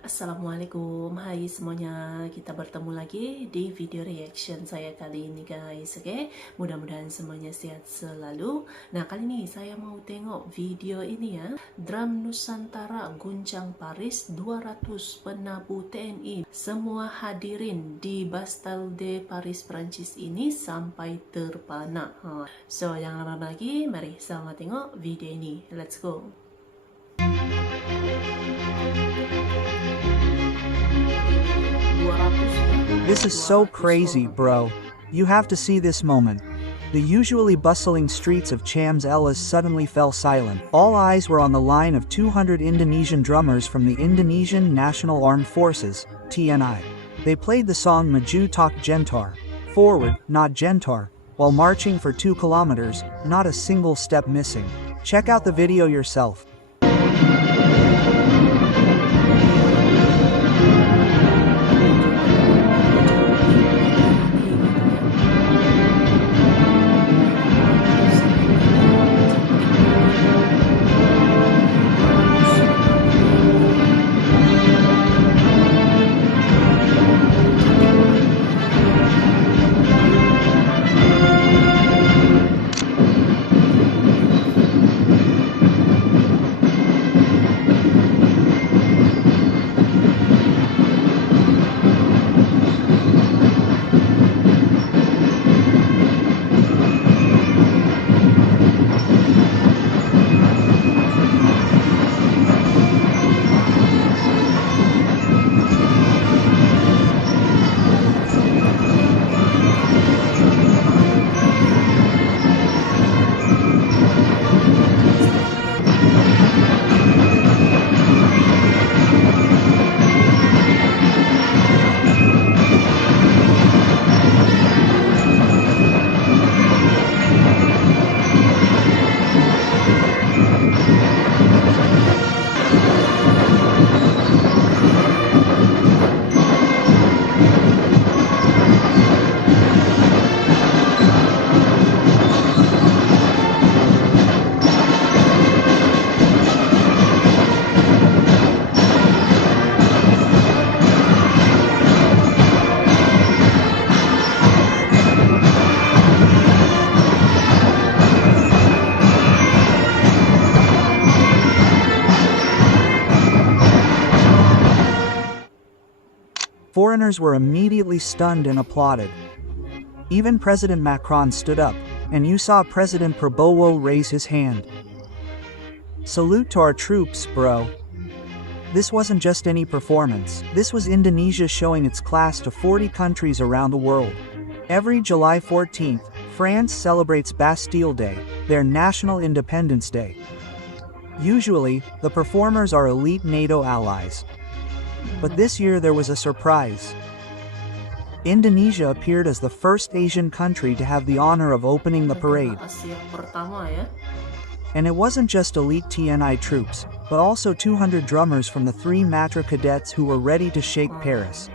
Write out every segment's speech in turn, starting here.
Assalamualaikum, hai semuanya, kita bertemu lagi di video reaction saya kali ini guys, oke? Mudah-mudahan semuanya sehat selalu. Nah, kali ini saya mau tengok video ini ya, drum Nusantara guncang Paris 200 penabuh TNI. Semua hadirin di Bastille de Paris, Prancis ini sampai terpana. So, jangan lama-lama lagi, mari sama tengok video ini. Let's go. This is so crazy, bro. You have to see this moment. The usually bustling streets of Champs-Élysées suddenly fell silent. All eyes were on the line of 200 Indonesian drummers from the Indonesian National Armed Forces, TNI. They played the song Maju Tak Gentar, forward, not gentar, while marching for 2 kilometers, not a single step missing. Check out the video yourself. Foreigners were immediately stunned and applauded. Even President Macron stood up, and you saw President Prabowo raise his hand. Salute to our troops, bro. This wasn't just any performance. This was Indonesia showing its class to 40 countries around the world. Every July 14th, France celebrates Bastille Day, their national independence day. Usually, the performers are elite NATO allies. But this year there was a surprise. Indonesia appeared as the first Asian country to have the honor of opening the parade. And it wasn't just elite TNI troops, but also 200 drummers from the 3 Matra cadets who were ready to shake Paris.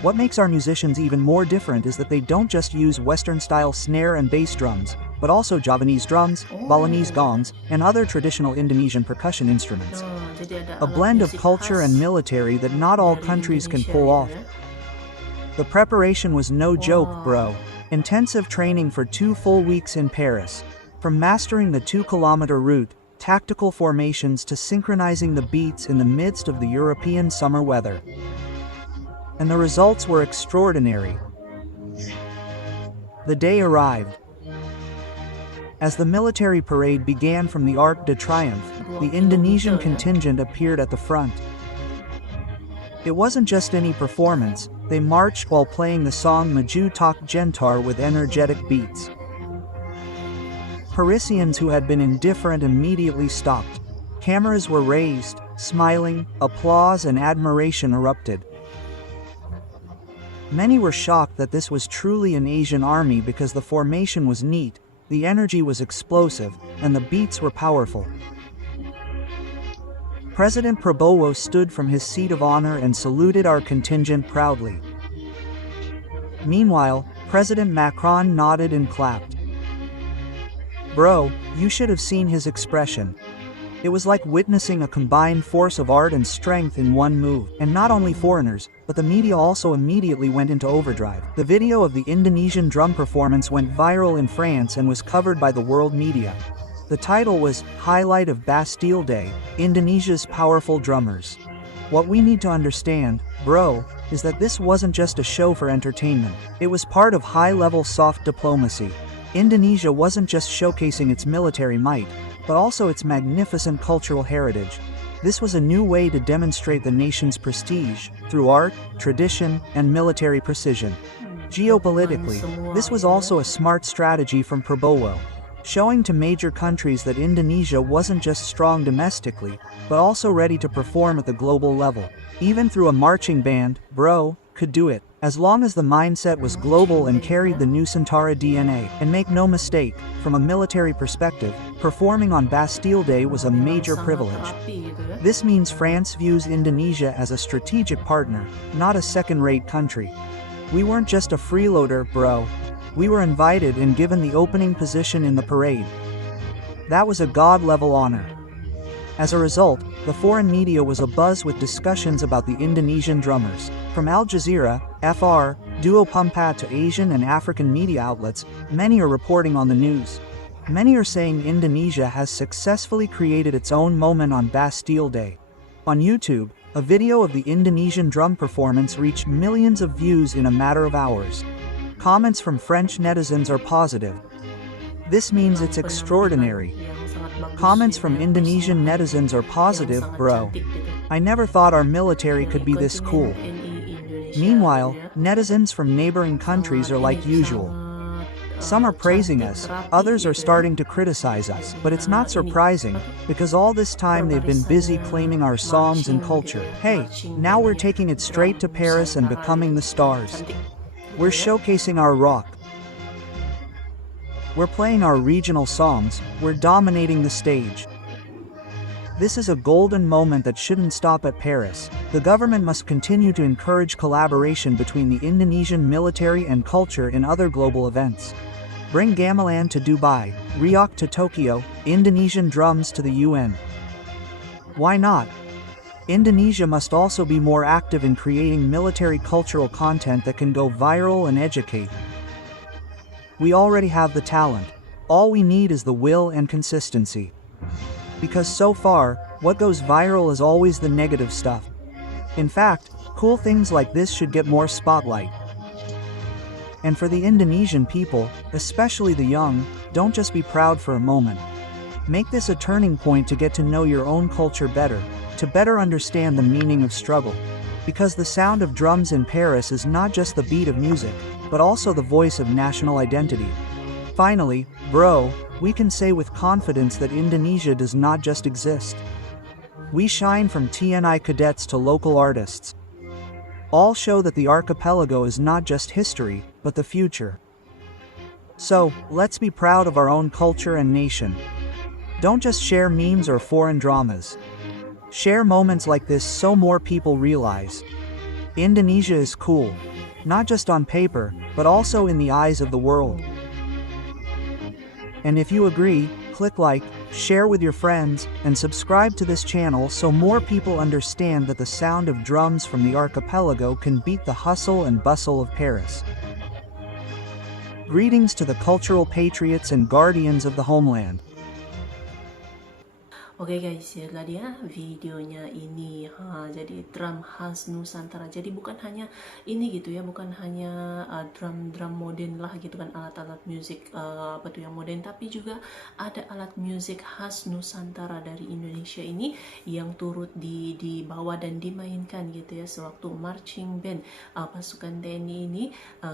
What makes our musicians even more different is that they don't just use Western-style snare and bass drums, but also Javanese drums, Balinese gongs, and other traditional Indonesian percussion instruments. A blend of culture and military that not all countries can pull off. The preparation was no joke, bro. Intensive training for 2 full weeks in Paris. From mastering the 2-kilometer route, tactical formations to synchronizing the beats in the midst of the European summer weather. And the results were extraordinary. The day arrived. As the military parade began from the Arc de Triomphe, the Indonesian contingent appeared at the front. It wasn't just any performance, they marched while playing the song Maju Tak Gentar with energetic beats. Parisians who had been indifferent immediately stopped. Cameras were raised, smiling, applause and admiration erupted. Many were shocked that this was truly an Asian army because the formation was neat, the energy was explosive, and the beats were powerful. President Prabowo stood from his seat of honor and saluted our contingent proudly. Meanwhile, President Macron nodded and clapped. Bro, you should have seen his expression. It was like witnessing a combined force of art and strength in one move. And not only foreigners, but the media also immediately went into overdrive. The video of the Indonesian drum performance went viral in France and was covered by the world media. The title was Highlight of Bastille Day, Indonesia's Powerful Drummers. What we need to understand, bro, is that this wasn't just a show for entertainment. It was part of high-level soft diplomacy. Indonesia wasn't just showcasing its military might, but also its magnificent cultural heritage. This was a new way to demonstrate the nation's prestige, through art, tradition, and military precision. Geopolitically, this was also a smart strategy from PRABOWO, showing to major countries that Indonesia wasn't just strong domestically, but also ready to perform at the global level. Even through a marching band, bro, could do it, as long as the mindset was global and carried the Nusantara DNA. And make no mistake, from a military perspective, performing on Bastille Day was a major privilege. This means France views Indonesia as a strategic partner, not a second-rate country. We weren't just a freeloader, bro. We were invited and given the opening position in the parade. That was a God-level honor. As a result, the foreign media was abuzz with discussions about the Indonesian drummers. From Al Jazeera, FR, Duo Pumpat to Asian and African media outlets, many are reporting on the news. Many are saying Indonesia has successfully created its own moment on Bastille Day. On YouTube, a video of the Indonesian drum performance reached millions of views in a matter of hours. Comments from French netizens are positive. This means it's extraordinary. Comments from Indonesian netizens are positive, bro. I never thought our military could be this cool. Meanwhile, netizens from neighboring countries are like usual. Some are praising us, others are starting to criticize us, but it's not surprising, because all this time they've been busy claiming our songs and culture. Hey, now we're taking it straight to Paris and becoming the stars. We're showcasing our rock. We're playing our regional songs, we're dominating the stage. This is a golden moment that shouldn't stop at Paris. The government must continue to encourage collaboration between the Indonesian military and culture in other global events. Bring gamelan to Dubai, Riok to Tokyo, Indonesian drums to the UN. Why not? Indonesia must also be more active in creating military cultural content that can go viral and educate. We already have the talent. All we need is the will and consistency. Because so far, what goes viral is always the negative stuff. In fact, cool things like this should get more spotlight. And for the Indonesian people, especially the young, don't just be proud for a moment. Make this a turning point to get to know your own culture better, to better understand the meaning of struggle. Because the sound of drums in Paris is not just the beat of music, but also the voice of national identity. Finally, bro, we can say with confidence that Indonesia does not just exist. We shine from TNI cadets to local artists. All show that the archipelago is not just history, but the future. So, let's be proud of our own culture and nation. Don't just share memes or foreign dramas. Share moments like this so more people realize Indonesia is cool, not just on paper, but also in the eyes of the world. And if you agree, click like, share with your friends, and subscribe to this channel so more people understand that the sound of drums from the archipelago can beat the hustle and bustle of Paris. Greetings to the cultural patriots and guardians of the homeland. Oke guys, ya tadi ya videonya ini jadi drum khas Nusantara. Jadi bukan hanya ini gitu ya, bukan hanya drum modern lah gitu kan, alat-alat musik apa tuh yang modern, tapi juga ada alat musik khas Nusantara dari Indonesia ini yang turut dibawa dan dimainkan gitu ya sewaktu marching band pasukan TNI ini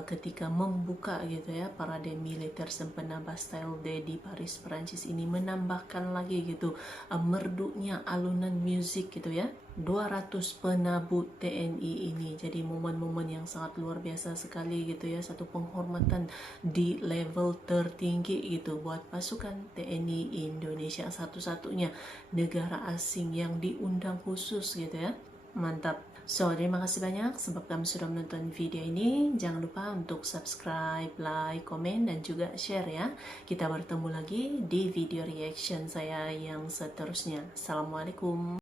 ketika membuka gitu ya parade militer sempena Bastille Day di Paris, Perancis ini, menambahkan lagi gitu merdunya alunan musik gitu ya 200 penabuh TNI ini. Jadi momen-momen yang sangat luar biasa sekali gitu ya, satu penghormatan di level tertinggi gitu buat pasukan TNI Indonesia, satu-satunya negara asing yang diundang khusus gitu ya. Mantap. So, terima kasih banyak sebab kamu sudah menonton video ini. Jangan lupa untuk subscribe, like, komen, dan juga share ya. Kita bertemu lagi di video reaction saya yang seterusnya. Assalamualaikum.